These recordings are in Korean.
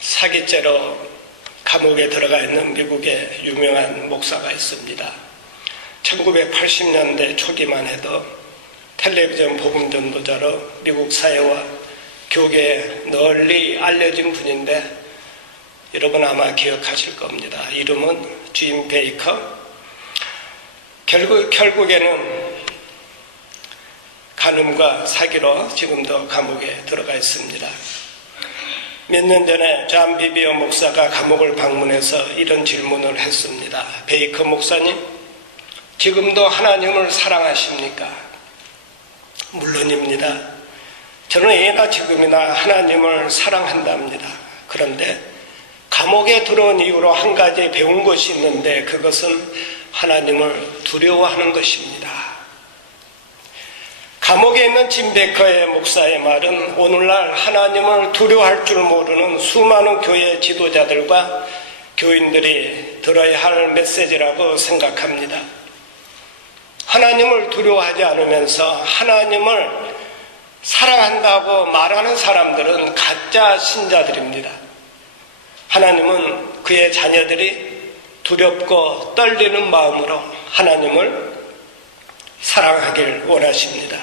사기죄로 감옥에 들어가 있는 미국의 유명한 목사가 있습니다. 1980년대 초기만 해도 텔레비전 복음 전도자로 미국 사회와 교계에 널리 알려진 분인데 여러분 아마 기억하실 겁니다. 이름은 짐 베이커. 결국에는 간음과 사기로 지금도 감옥에 들어가 있습니다. 몇 년 전에 존 비비어 목사가 감옥을 방문해서 이런 질문을 했습니다. 베이커 목사님, 지금도 하나님을 사랑하십니까? 물론입니다. 저는 예나 지금이나 하나님을 사랑한답니다. 그런데 감옥에 들어온 이후로 한 가지 배운 것이 있는데 그것은 하나님을 두려워하는 것입니다. 감옥에 있는 짐 베이커의 목사의 말은 오늘날 하나님을 두려워할 줄 모르는 수많은 교회 지도자들과 교인들이 들어야 할 메시지라고 생각합니다. 하나님을 두려워하지 않으면서 하나님을 사랑한다고 말하는 사람들은 가짜 신자들입니다. 하나님은 그의 자녀들이 두렵고 떨리는 마음으로 하나님을 사랑하길 원하십니다.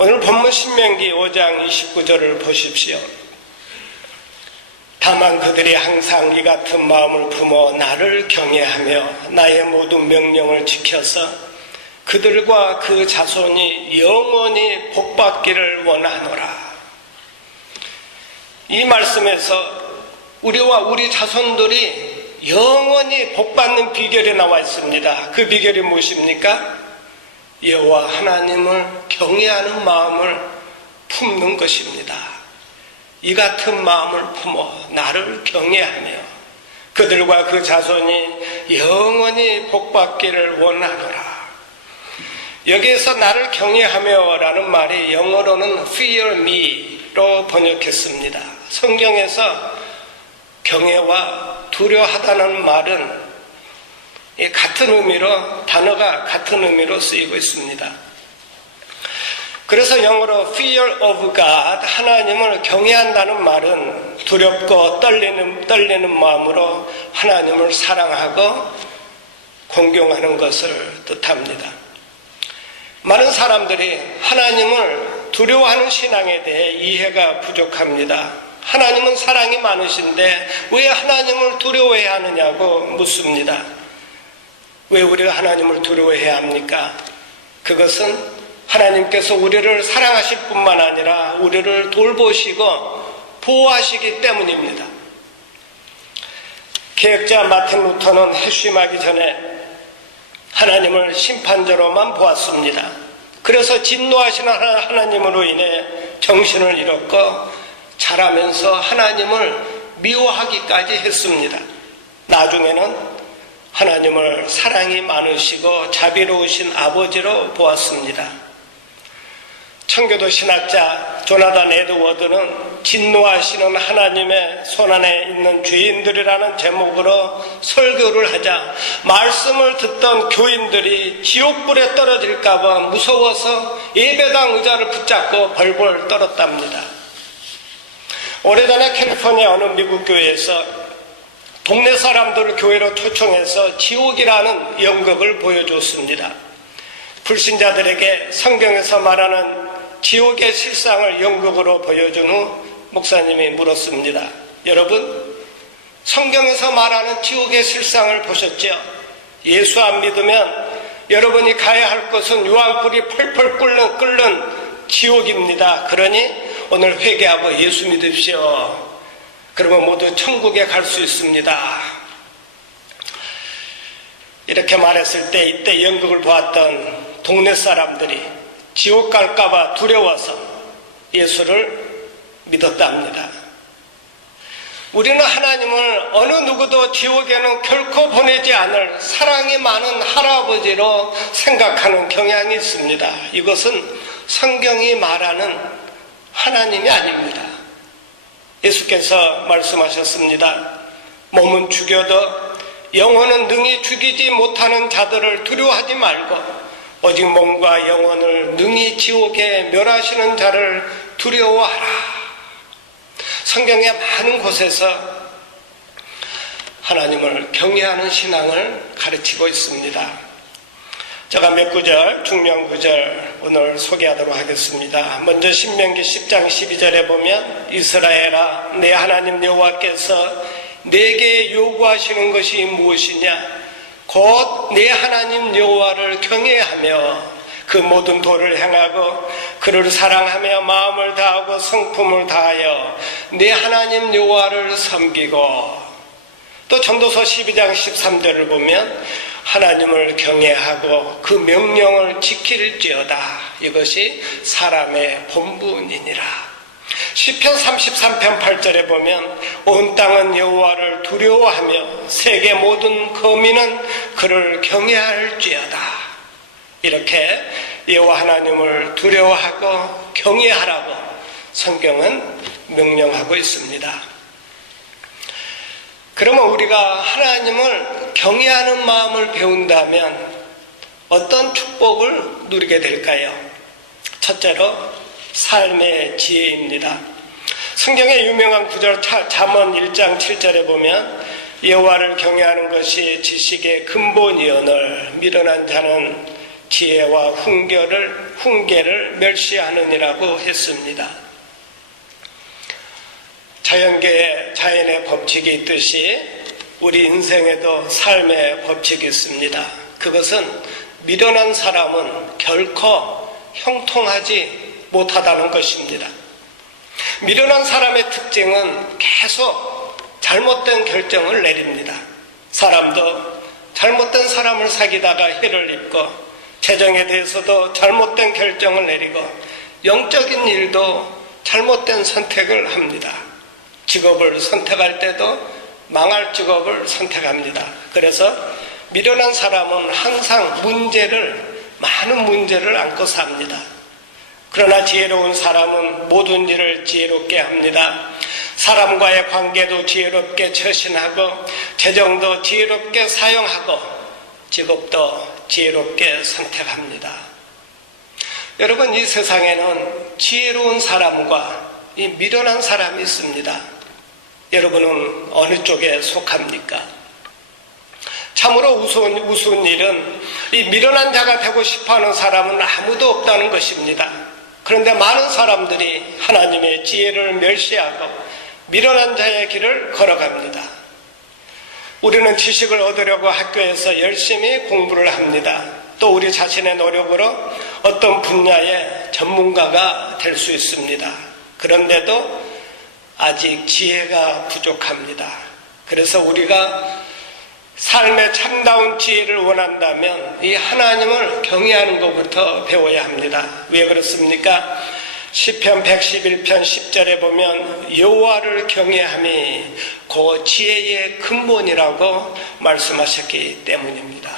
오늘 본문 신명기 5장 29절을 보십시오. 다만 그들이 항상 이 같은 마음을 품어 나를 경외하며 나의 모든 명령을 지켜서 그들과 그 자손이 영원히 복받기를 원하노라. 이 말씀에서 우리와 우리 자손들이 영원히 복받는 비결이 나와 있습니다. 그 비결이 무엇입니까? 여호와 하나님을 경외하는 마음을 품는 것입니다. 이 같은 마음을 품어 나를 경외하며 그들과 그 자손이 영원히 복받기를 원하노라. 여기에서 나를 경외하며라는 말이 영어로는 fear me로 번역했습니다. 성경에서 경외와 두려워하다는 말은 같은 의미로, 단어가 같은 의미로 쓰이고 있습니다. 그래서 영어로 fear of God, 하나님을 경외한다는 말은 두렵고 떨리는 마음으로 하나님을 사랑하고 공경하는 것을 뜻합니다. 많은 사람들이 하나님을 두려워하는 신앙에 대해 이해가 부족합니다. 하나님은 사랑이 많으신데 왜 하나님을 두려워해야 하느냐고 묻습니다. 왜 우리가 하나님을 두려워해야 합니까? 그것은 하나님께서 우리를 사랑하실 뿐만 아니라 우리를 돌보시고 보호하시기 때문입니다. 개혁자 마틴 루터는 회심하기 전에 하나님을 심판자로만 보았습니다. 그래서 진노하시는 하나님으로 인해 정신을 잃었고 자라면서 하나님을 미워하기까지 했습니다. 나중에는 하나님을 사랑이 많으시고 자비로우신 아버지로 보았습니다. 청교도 신학자 조나단 에드워드는 진노하시는 하나님의 손안에 있는 죄인들이라는 제목으로 설교를 하자 말씀을 듣던 교인들이 지옥불에 떨어질까 봐 무서워서 예배당 의자를 붙잡고 벌벌 떨었답니다. 오래전에 캘리포니아 어느 미국 교회에서 동네 사람들을 교회로 초청해서 지옥이라는 연극을 보여줬습니다. 불신자들에게 성경에서 말하는 지옥의 실상을 연극으로 보여준 후 목사님이 물었습니다. 여러분, 성경에서 말하는 지옥의 실상을 보셨죠? 예수 안 믿으면 여러분이 가야 할 곳은 유황불이 펄펄 끓는 지옥입니다. 그러니 오늘 회개하고 예수 믿으십시오. 그러면 모두 천국에 갈 수 있습니다. 이렇게 말했을 때 이때 연극을 보았던 동네 사람들이 지옥 갈까봐 두려워서 예수를 믿었답니다. 우리는 하나님을 어느 누구도 지옥에는 결코 보내지 않을 사랑이 많은 할아버지로 생각하는 경향이 있습니다. 이것은 성경이 말하는 하나님이 아닙니다. 예수께서 말씀하셨습니다. 몸은 죽여도 영혼은 능히 죽이지 못하는 자들을 두려워하지 말고 오직 몸과 영혼을 능히 지옥에 멸하시는 자를 두려워하라. 성경의 많은 곳에서 하나님을 경외하는 신앙을 가르치고 있습니다. 제가 몇 구절, 중요한 구절 오늘 소개하도록 하겠습니다. 먼저 신명기 10장 12절에 보면 이스라엘아 내 하나님 여호와께서 내게 요구하시는 것이 무엇이냐? 곧 내 하나님 여호와를 경외하며 그 모든 도를 행하고 그를 사랑하며 마음을 다하고 성품을 다하여 내 하나님 여호와를 섬기고, 또 전도서 12장 13절을 보면 하나님을 경외하고 그 명령을 지킬지어다. 이것이 사람의 본분이니라. 시편 33편 8절에 보면 온 땅은 여호와를 두려워하며 세계 모든 거민은 그를 경외할지어다. 이렇게 여호와 하나님을 두려워하고 경외하라고 성경은 명령하고 있습니다. 그러면 우리가 하나님을 경외하는 마음을 배운다면 어떤 축복을 누리게 될까요? 첫째로 삶의 지혜입니다. 성경의 유명한 구절 잠언 1장 7절에 보면 여호와를 경외하는 것이 지식의 근본이오늘 미련한 자는 지혜와 훈계를 멸시하느니라고 했습니다. 자연의 법칙이 있듯이 우리 인생에도 삶의 법칙이 있습니다. 그것은 미련한 사람은 결코 형통하지 못하다는 것입니다. 미련한 사람의 특징은 계속 잘못된 결정을 내립니다. 사람도 잘못된 사람을 사귀다가 해를 입고, 재정에 대해서도 잘못된 결정을 내리고, 영적인 일도 잘못된 선택을 합니다. 직업을 선택할 때도 망할 직업을 선택합니다. 그래서 미련한 사람은 항상 많은 문제를 안고 삽니다. 그러나 지혜로운 사람은 모든 일을 지혜롭게 합니다. 사람과의 관계도 지혜롭게 처신하고, 재정도 지혜롭게 사용하고, 직업도 지혜롭게 선택합니다. 여러분, 이 세상에는 지혜로운 사람과 이 미련한 사람이 있습니다. 여러분은 어느 쪽에 속합니까? 참으로 우스운 일은 이 미련한 자가 되고 싶어하는 사람은 아무도 없다는 것입니다. 그런데 많은 사람들이 하나님의 지혜를 멸시하고 미련한 자의 길을 걸어갑니다. 우리는 지식을 얻으려고 학교에서 열심히 공부를 합니다. 또 우리 자신의 노력으로 어떤 분야의 전문가가 될 수 있습니다. 그런데도 아직 지혜가 부족합니다. 그래서 우리가 삶의 참다운 지혜를 원한다면 이 하나님을 경외하는 것부터 배워야 합니다. 왜 그렇습니까? 시편 111편 10절에 보면 여호와를 경외함이 그 지혜의 근본이라고 말씀하셨기 때문입니다.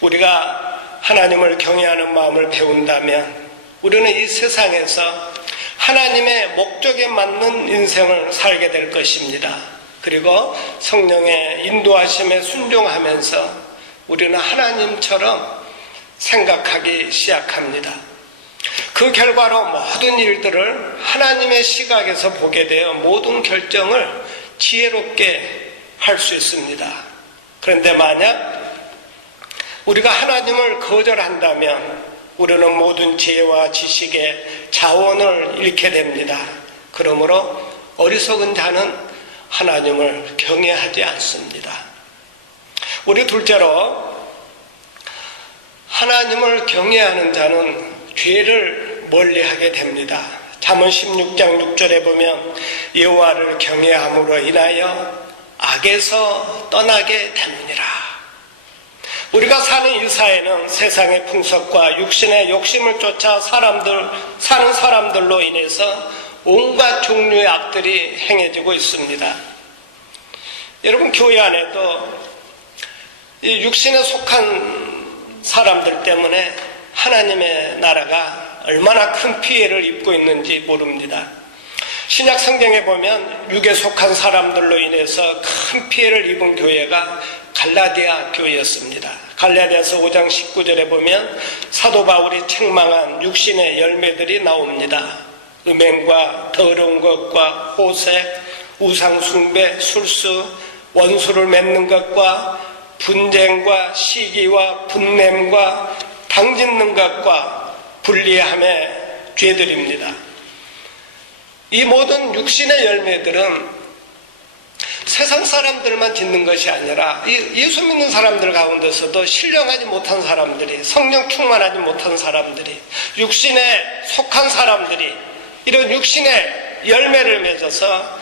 우리가 하나님을 경외하는 마음을 배운다면 우리는 이 세상에서 하나님의 목적에 맞는 인생을 살게 될 것입니다. 그리고 성령의 인도하심에 순종하면서 우리는 하나님처럼 생각하기 시작합니다. 그 결과로 모든 일들을 하나님의 시각에서 보게 되어 모든 결정을 지혜롭게 할 수 있습니다. 그런데 만약 우리가 하나님을 거절한다면 우리는 모든 지혜와 지식의 자원을 잃게 됩니다. 그러므로 어리석은 자는 하나님을 경외하지 않습니다. 우리 둘째로 하나님을 경외하는 자는 죄를 멀리하게 됩니다. 잠언 16장 6절에 보면 여호와를 경외함으로 인하여 악에서 떠나게 되느니라. 우리가 사는 이 사회는 세상의 풍속과 육신의 욕심을 쫓아 사는 사람들로 인해서 온갖 종류의 악들이 행해지고 있습니다. 여러분, 교회 안에도 이 육신에 속한 사람들 때문에 하나님의 나라가 얼마나 큰 피해를 입고 있는지 모릅니다. 신약 성경에 보면 육에 속한 사람들로 인해서 큰 피해를 입은 교회가 갈라디아 교회였습니다. 갈라디아서 5장 19절에 보면 사도 바울이 책망한 육신의 열매들이 나옵니다. 음행과 더러운 것과 호색, 우상숭배, 술수, 원수를 맺는 것과 분쟁과 시기와 분냄과 당짓는 것과 분리함의 죄들입니다. 이 모든 육신의 열매들은 세상 사람들만 짓는 것이 아니라 예수 믿는 사람들 가운데서도 신령하지 못한 사람들이, 성령 충만하지 못한 사람들이, 육신에 속한 사람들이 이런 육신의 열매를 맺어서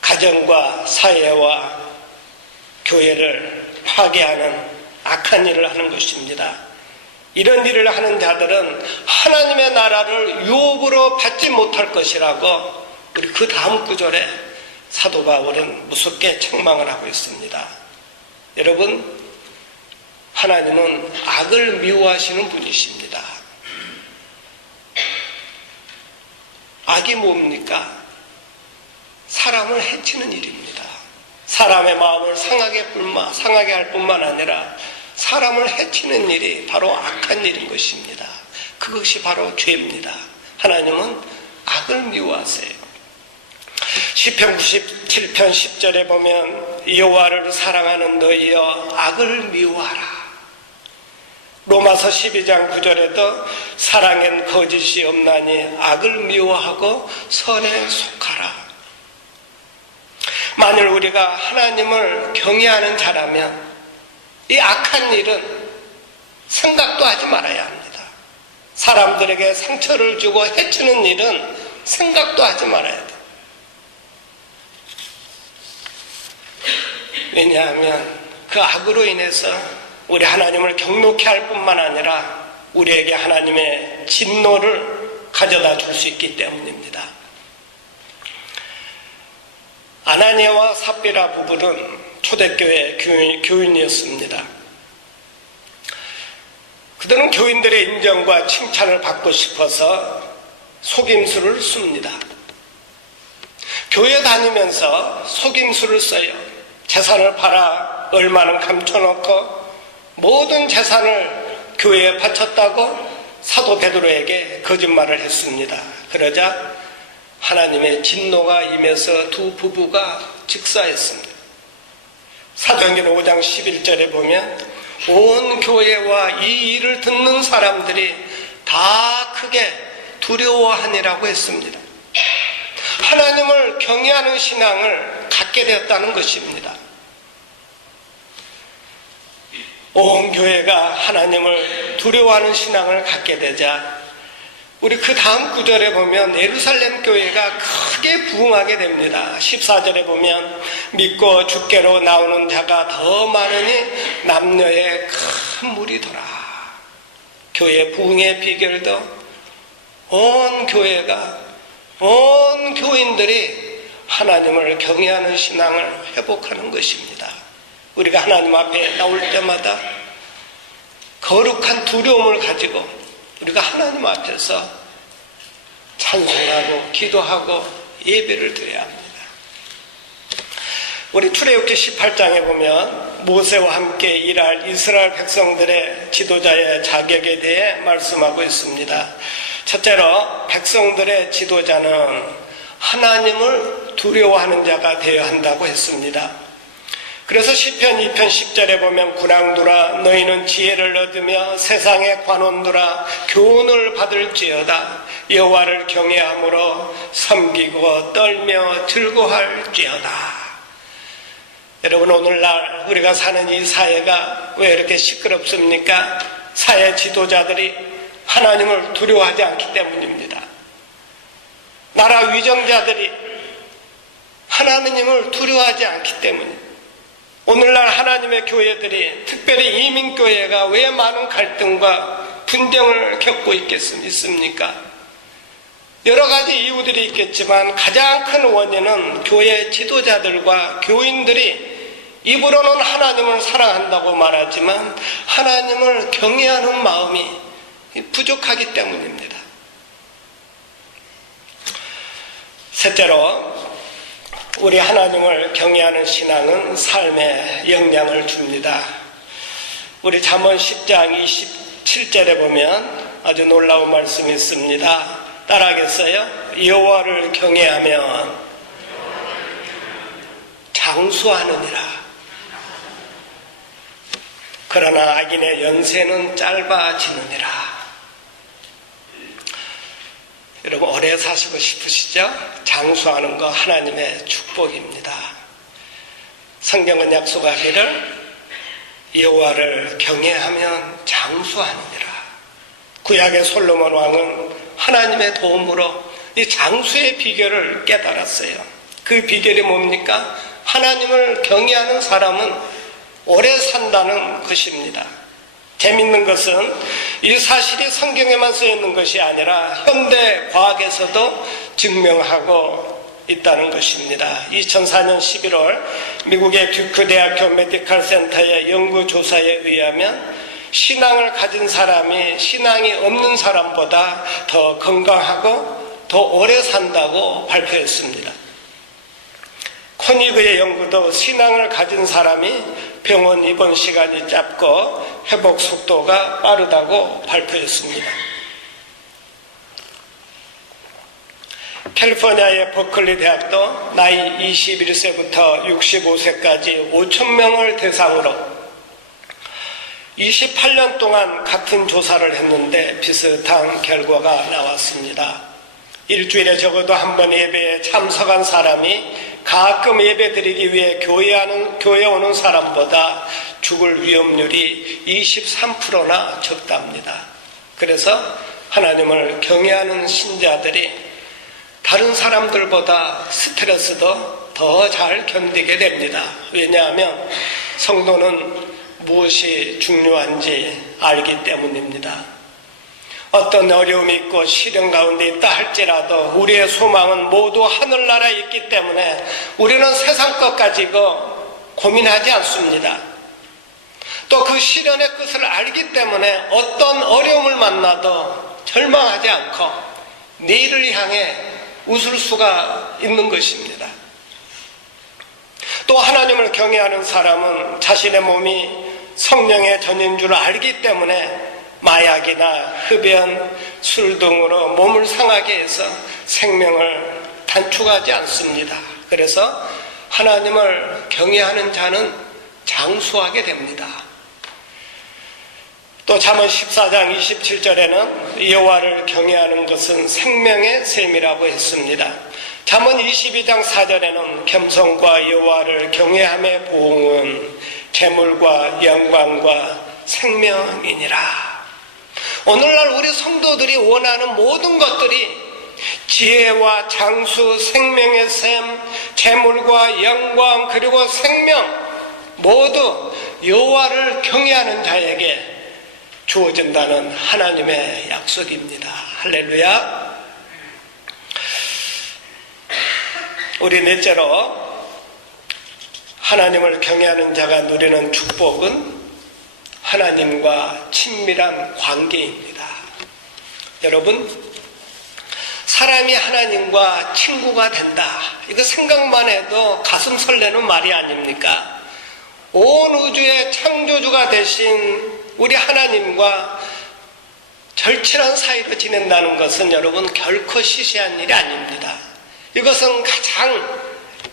가정과 사회와 교회를 파괴하는 악한 일을 하는 것입니다. 이런 일을 하는 자들은 하나님의 나라를 유업으로 받지 못할 것이라고 우리 그 다음 구절에 사도 바울은 무섭게 책망을 하고 있습니다. 여러분, 하나님은 악을 미워하시는 분이십니다. 악이 뭡니까? 사람을 해치는 일입니다. 사람의 마음을 상하게 할 뿐만 아니라 사람을 해치는 일이 바로 악한 일인 것입니다. 그것이 바로 죄입니다. 하나님은 악을 미워하세요. 시편 97편 10절에 보면 여호와를 사랑하는 너희여 악을 미워하라. 로마서 12장 9절에도 사랑엔 거짓이 없나니 악을 미워하고 선에 속하라. 만일 우리가 하나님을 경외하는 자라면 이 악한 일은 생각도 하지 말아야 합니다. 사람들에게 상처를 주고 해치는 일은 생각도 하지 말아야 돼요. 왜냐하면 그 악으로 인해서 우리 하나님을 경록케 할 뿐만 아니라 우리에게 하나님의 진노를 가져다 줄 수 있기 때문입니다. 아나니아와 삽비라 부부는 초대교회 교인이었습니다. 그들은 교인들의 인정과 칭찬을 받고 싶어서 속임수를 씁니다. 교회 다니면서 속임수를 써요. 재산을 팔아 얼마는 감춰놓고 모든 재산을 교회에 바쳤다고 사도 베드로에게 거짓말을 했습니다. 그러자 하나님의 진노가 임해서 두 부부가 직사했습니다. 사도행전 5장 11절에 보면 온 교회와 이 일을 듣는 사람들이 다 크게 두려워하니라고 했습니다. 하나님을 경외하는 신앙을 갖게 되었다는 것입니다. 온 교회가 하나님을 두려워하는 신앙을 갖게 되자 우리 그 다음 구절에 보면 예루살렘 교회가 크게 부흥하게 됩니다. 14절에 보면 믿고 주께로 나오는 자가 더 많으니 남녀의 큰 무리더라. 교회 부흥의 비결도 온 교회가, 온 교인들이 하나님을 경외하는 신앙을 회복하는 것입니다. 우리가 하나님 앞에 나올 때마다 거룩한 두려움을 가지고 우리가 하나님 앞에서 찬송하고 기도하고 예배를 드려야 합니다. 우리 출애굽기 18장에 보면 모세와 함께 일할 이스라엘 백성들의 지도자의 자격에 대해 말씀하고 있습니다. 첫째로 백성들의 지도자는 하나님을 두려워하는 자가 되어야 한다고 했습니다. 그래서 시편 2편 10절에 보면 군왕들아 너희는 지혜를 얻으며 세상의 관원들아 교훈을 받을지어다. 여호와를 경외함으로 섬기고 떨며 즐거워할지어다. 여러분, 오늘날 우리가 사는 이 사회가 왜 이렇게 시끄럽습니까? 사회 지도자들이 하나님을 두려워하지 않기 때문입니다. 나라 위정자들이 하나님을 두려워하지 않기 때문입니다. 오늘날 하나님의 교회들이, 특별히 이민교회가 왜 많은 갈등과 분쟁을 겪고 있습니까? 여러 가지 이유들이 있겠지만 가장 큰 원인은 교회 지도자들과 교인들이 입으로는 하나님을 사랑한다고 말하지만 하나님을 경외하는 마음이 부족하기 때문입니다. 셋째로, 우리 하나님을 경외하는 신앙은 삶에 영향을 줍니다. 우리 잠언 10장 27절에 보면 아주 놀라운 말씀이 있습니다. 따라하겠어요? 여호와를 경외하면 장수하느니라. 그러나 악인의 연세는 짧아지느니라. 여러분 오래 사시고 싶으시죠? 장수하는 거 하나님의 축복입니다. 성경은 약속하기를 여호와를 경외하면 장수하느니라. 구약의 솔로몬 왕은 하나님의 도움으로 이 장수의 비결을 깨달았어요. 그 비결이 뭡니까? 하나님을 경외하는 사람은 오래 산다는 것입니다. 재밌는 것은 이 사실이 성경에만 쓰여있는 것이 아니라 현대 과학에서도 증명하고 있다는 것입니다. 2004년 11월 미국의 듀크 대학교 메디컬 센터의 연구조사에 의하면 신앙을 가진 사람이 신앙이 없는 사람보다 더 건강하고 더 오래 산다고 발표했습니다. 코니그의 연구도 신앙을 가진 사람이 병원 입원 시간이 짧고 회복 속도가 빠르다고 발표했습니다. 캘리포니아의 버클리 대학도 나이 21세부터 65세까지 5,000명을 대상으로 28년 동안 같은 조사를 했는데 비슷한 결과가 나왔습니다. 일주일에 적어도 한 번 예배에 참석한 사람이 가끔 예배드리기 위해 교회에 오는 사람보다 죽을 위험률이 23%나 적답니다. 그래서 하나님을 경외하는 신자들이 다른 사람들보다 스트레스도 더 잘 견디게 됩니다. 왜냐하면 성도는 무엇이 중요한지 알기 때문입니다. 어떤 어려움이 있고 시련 가운데 있다 할지라도 우리의 소망은 모두 하늘나라에 있기 때문에 우리는 세상 것 가지고 고민하지 않습니다. 또 그 시련의 끝을 알기 때문에 어떤 어려움을 만나도 절망하지 않고 내일을 향해 웃을 수가 있는 것입니다. 또 하나님을 경외하는 사람은 자신의 몸이 성령의 전인 줄 알기 때문에 마약이나 흡연, 술 등으로 몸을 상하게 해서 생명을 단축하지 않습니다. 그래서 하나님을 경외하는 자는 장수하게 됩니다. 또 잠언 14장 27절에는 여호와를 경외하는 것은 생명의 셈이라고 했습니다. 잠언 22장 4절에는 겸손과 여호와를 경외함의 보응은 재물과 영광과 생명이니라. 오늘날 우리 성도들이 원하는 모든 것들이 지혜와 장수, 생명의 셈, 재물과 영광 그리고 생명 모두 여호와를 경외하는 자에게 주어진다는 하나님의 약속입니다. 할렐루야. 우리 넷째로 하나님을 경외하는 자가 누리는 축복은 하나님과 친밀한 관계입니다. 여러분, 사람이 하나님과 친구가 된다. 이거 생각만 해도 가슴 설레는 말이 아닙니까? 온 우주의 창조주가 되신 우리 하나님과 절친한 사이로 지낸다는 것은 여러분 결코 시시한 일이 아닙니다. 이것은 가장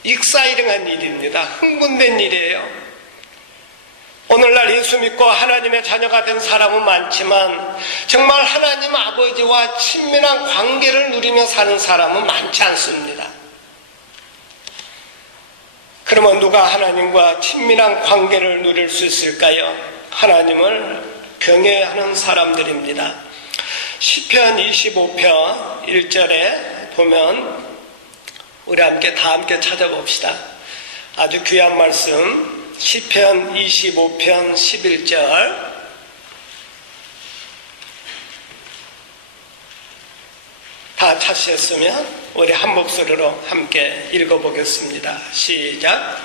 익사이링한 일입니다. 흥분된 일이에요. 오늘날 예수 믿고 하나님의 자녀가 된 사람은 많지만 정말 하나님 아버지와 친밀한 관계를 누리며 사는 사람은 많지 않습니다. 그러면 누가 하나님과 친밀한 관계를 누릴 수 있을까요? 하나님을 경외하는 사람들입니다. 시편 25편 1절에 보면 우리 다 함께 찾아봅시다. 아주 귀한 말씀 시편 25편 11절 다 찾으셨으면 우리 한 목소리로 함께 읽어보겠습니다. 시작.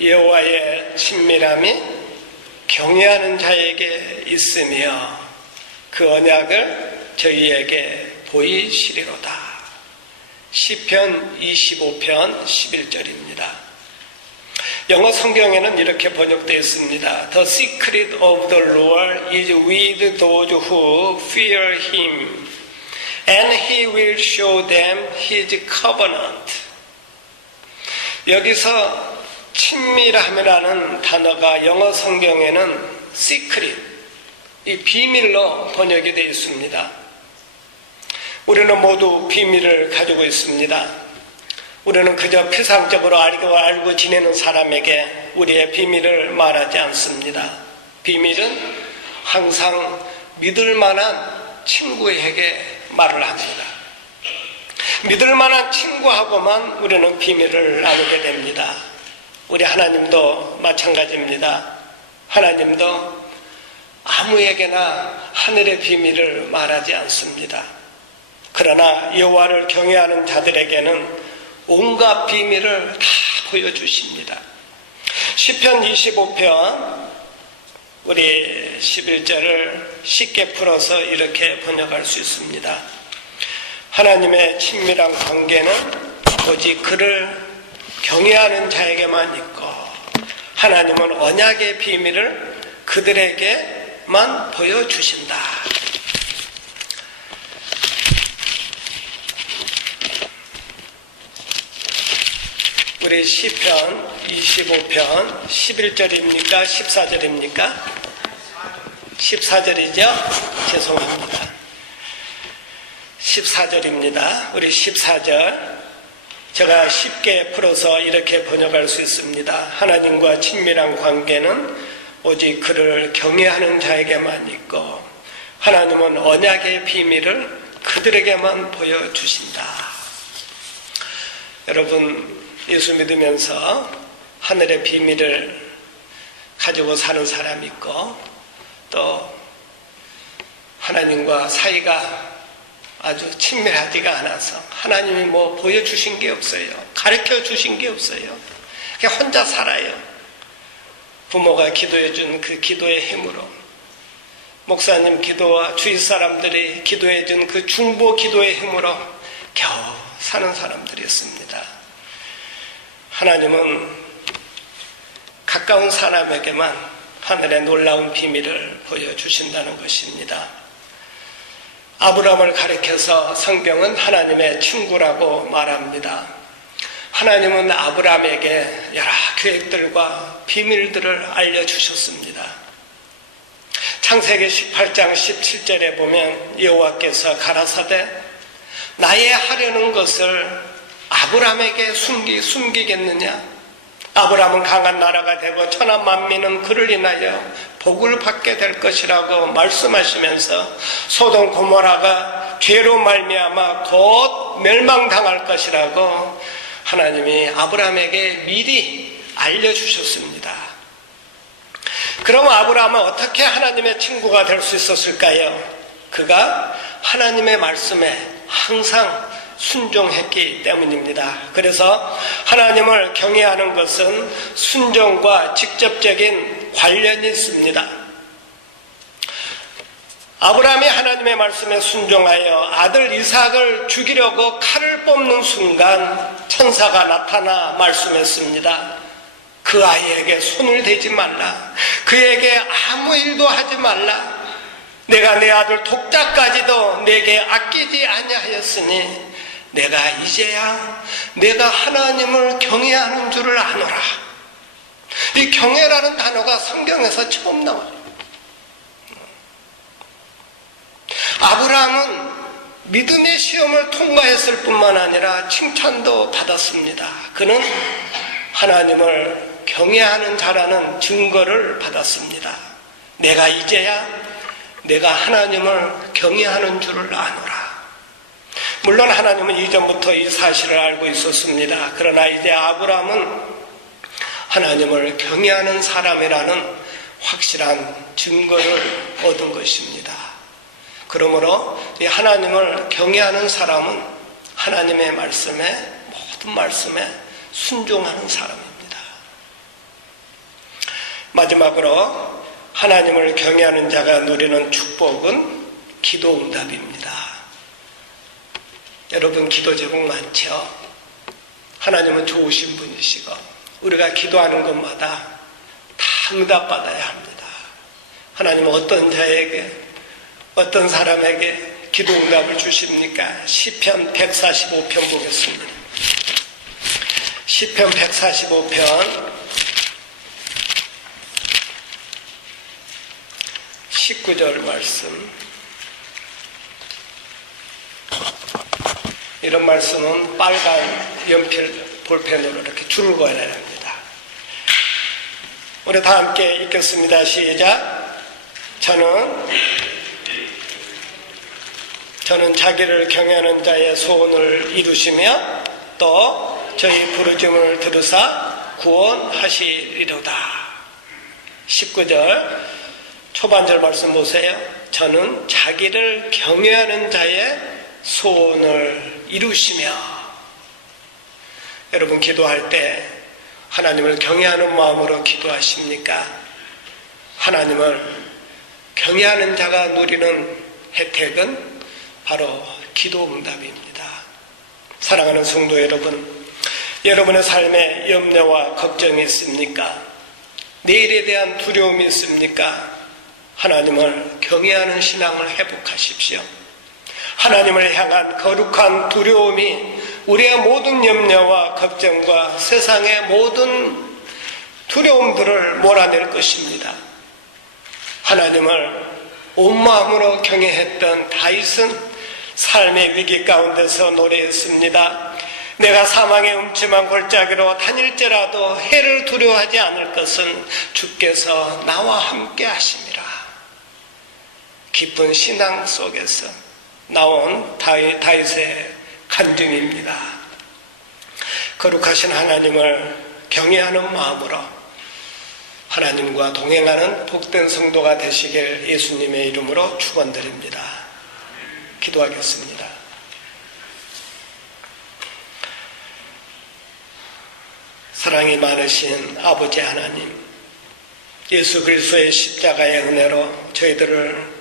여호와의 친밀함이 경외하는 자에게 있으며 그 언약을 저희에게 보이시리로다. 시편 25편 11절입니다. 영어 성경에는 이렇게 번역되어 있습니다. The secret of the Lord is with those who fear Him, And he will show them his covenant. 여기서 친밀함이라는 단어가 영어 성경에는 secret, 이 비밀로 번역이 되어 있습니다. 우리는 모두 비밀을 가지고 있습니다. 우리는 그저 피상적으로 알고 지내는 사람에게 우리의 비밀을 말하지 않습니다. 비밀은 항상 믿을 만한 친구에게 말을 합니다. 믿을 만한 친구하고만 우리는 비밀을 나누게 됩니다. 우리 하나님도 마찬가지입니다. 하나님도 아무에게나 하늘의 비밀을 말하지 않습니다. 그러나 여호와를 경외하는 자들에게는 온갖 비밀을 다 보여주십니다. 시편 25편 우리 11절을 쉽게 풀어서 이렇게 번역할 수 있습니다. 하나님의 친밀한 관계는 오직 그를 경외하는 자에게만 있고 하나님은 언약의 비밀을 그들에게만 보여주신다. 우리 시편 25편 11절입니까? 14절입니까? 14절이죠? 죄송합니다. 14절입니다. 우리 14절 제가 쉽게 풀어서 이렇게 번역할 수 있습니다. 하나님과 친밀한 관계는 오직 그를 경외하는 자에게만 있고 하나님은 언약의 비밀을 그들에게만 보여주신다. 여러분, 예수 믿으면서 하늘의 비밀을 가지고 사는 사람이 있고 또 하나님과 사이가 아주 친밀하지가 않아서 하나님이 뭐 보여주신 게 없어요. 가르쳐 주신 게 없어요. 그냥 혼자 살아요. 부모가 기도해 준 그 기도의 힘으로 목사님 기도와 주위 사람들이 기도해 준 그 중보 기도의 힘으로 겨우 사는 사람들이었습니다. 하나님은 가까운 사람에게만 하늘의 놀라운 비밀을 보여주신다는 것입니다. 아브라함을 가리켜서 성경은 하나님의 친구라고 말합니다. 하나님은 아브라함에게 여러 계획들과 비밀들을 알려주셨습니다. 창세기 18장 17절에 보면 여호와께서 가라사대 나의 하려는 것을 아브라함에게 숨기겠느냐? 아브라함은 강한 나라가 되고 천한 만민은 그를 인하여 복을 받게 될 것이라고 말씀하시면서 소돔 고모라가 죄로 말미암아 곧 멸망당할 것이라고 하나님이 아브라함에게 미리 알려주셨습니다. 그럼 아브라함은 어떻게 하나님의 친구가 될 수 있었을까요? 그가 하나님의 말씀에 항상 순종했기 때문입니다. 그래서 하나님을 경외하는 것은 순종과 직접적인 관련이 있습니다. 아브라함이 하나님의 말씀에 순종하여 아들 이삭을 죽이려고 칼을 뽑는 순간 천사가 나타나 말씀했습니다. 그 아이에게 손을 대지 말라. 그에게 아무 일도 하지 말라. 내가 내 아들 독자까지도 내게 아끼지 아니하였으니 내가 이제야 내가 하나님을 경외하는 줄을 아노라. 이 경외라는 단어가 성경에서 처음 나와요. 아브라함은 믿음의 시험을 통과했을 뿐만 아니라 칭찬도 받았습니다. 그는 하나님을 경외하는 자라는 증거를 받았습니다. 내가 이제야 내가 하나님을 경외하는 줄을 아노라. 물론 하나님은 이전부터 이 사실을 알고 있었습니다. 그러나 이제 아브라함은 하나님을 경외하는 사람이라는 확실한 증거를 얻은 것입니다. 그러므로 이 하나님을 경외하는 사람은 하나님의 말씀에 모든 말씀에 순종하는 사람입니다. 마지막으로 하나님을 경외하는 자가 누리는 축복은 기도응답입니다. 여러분 기도 제목 많죠? 하나님은 좋으신 분이시고 우리가 기도하는 것마다 다 응답받아야 합니다. 하나님은 어떤 자에게 어떤 사람에게 기도 응답을 주십니까? 시편 145편 보겠습니다. 시편 145편 19절 말씀. 이런 말씀은 빨간 연필 볼펜으로 이렇게 줄을 그어야 합니다. 우리 다 함께 읽겠습니다. 시작. 저는 자기를 경외하는 자의 소원을 이루시며 또 저희 부르짖음을 들으사 구원하시리로다. 19절 초반절 말씀 보세요. 저는 자기를 경외하는 자의 소원을 이루시며. 여러분 기도할 때 하나님을 경외하는 마음으로 기도하십니까? 하나님을 경외하는 자가 누리는 혜택은 바로 기도 응답입니다. 사랑하는 성도 여러분, 여러분의 삶에 염려와 걱정이 있습니까? 내일에 대한 두려움이 있습니까? 하나님을 경외하는 신앙을 회복하십시오. 하나님을 향한 거룩한 두려움이 우리의 모든 염려와 걱정과 세상의 모든 두려움들을 몰아낼 것입니다. 하나님을 온 마음으로 경외했던 다윗은 삶의 위기 가운데서 노래했습니다. 내가 사망의 음침한 골짜기로 다닐지라도 해를 두려워하지 않을 것은 주께서 나와 함께 하심이라. 깊은 신앙 속에서 나온 다윗의 간증입니다. 거룩하신 하나님을 경외하는 마음으로 하나님과 동행하는 복된 성도가 되시길 예수님의 이름으로 축원드립니다. 기도하겠습니다. 사랑이 많으신 아버지 하나님, 예수 그리스도의 십자가의 은혜로 저희들을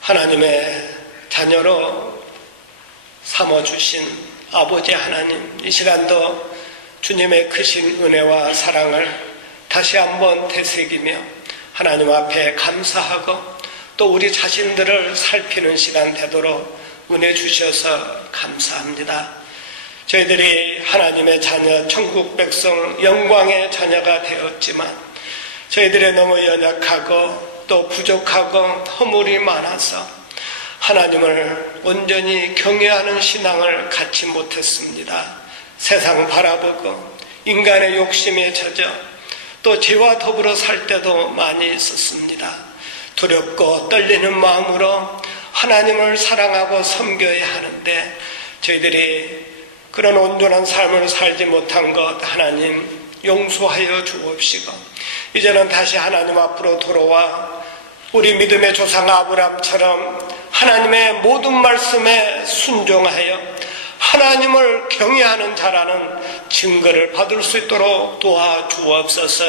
하나님의 자녀로 삼아주신 아버지 하나님, 이 시간도 주님의 크신 은혜와 사랑을 다시 한번 되새기며 하나님 앞에 감사하고 또 우리 자신들을 살피는 시간 되도록 은혜 주셔서 감사합니다. 저희들이 하나님의 자녀, 천국 백성, 영광의 자녀가 되었지만 저희들이 너무 연약하고 또 부족하고 허물이 많아서 하나님을 온전히 경외하는 신앙을 갖지 못했습니다. 세상 바라보고 인간의 욕심에 젖어 또 죄와 더불어 살 때도 많이 있었습니다. 두렵고 떨리는 마음으로 하나님을 사랑하고 섬겨야 하는데 저희들이 그런 온전한 삶을 살지 못한 것 하나님 용서하여 주옵시고 이제는 다시 하나님 앞으로 돌아와 우리 믿음의 조상 아브람처럼 하나님의 모든 말씀에 순종하여 하나님을 경외하는 자라는 증거를 받을 수 있도록 도와주옵소서.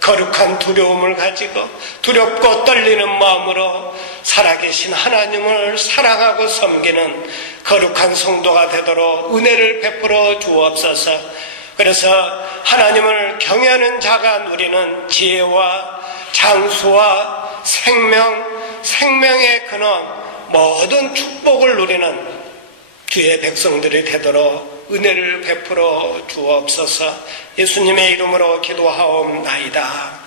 거룩한 두려움을 가지고 두렵고 떨리는 마음으로 살아계신 하나님을 사랑하고 섬기는 거룩한 성도가 되도록 은혜를 베풀어 주옵소서. 그래서 하나님을 경외하는 자가 누리는 지혜와 장수와 생명의 근원, 모든 축복을 누리는 주의 백성들이 되도록 은혜를 베풀어 주옵소서. 예수님의 이름으로 기도하옵나이다.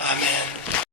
아멘.